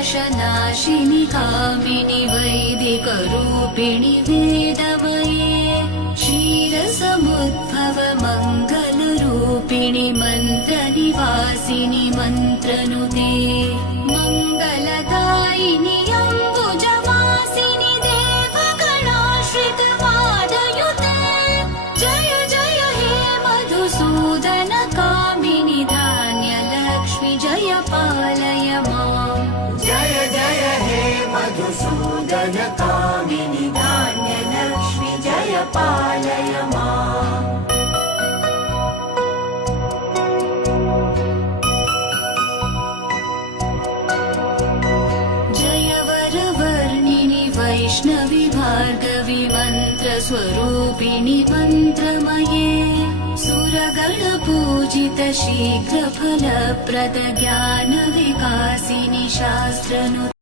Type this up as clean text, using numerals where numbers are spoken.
पाशनाशिनि कामिनि वैदिकरूपिणि वेदमये क्षीरसमुद्भव मङ्गलरूपिणि मन्त्रनिवासिनि मन्त्रनुते मङ्गलदायिनि अम्बुजवासिनि देवगणाश्रितपादयुते जय जय हे मधुसूदन कामिनि धान्यलक्ष्मि जय पालय माम् जय जय हे मधुसूदन कामिनि धान्यलक्ष्मि जय पालय माम् जय वरवर्णिनि वैष्णवि भार्गवि मन्त्रस्वरूपिणि मन्त्रमये सुरगणपूजित शीघ्रफलप्रद ज्ञानविकासिनि शास्त्रनुते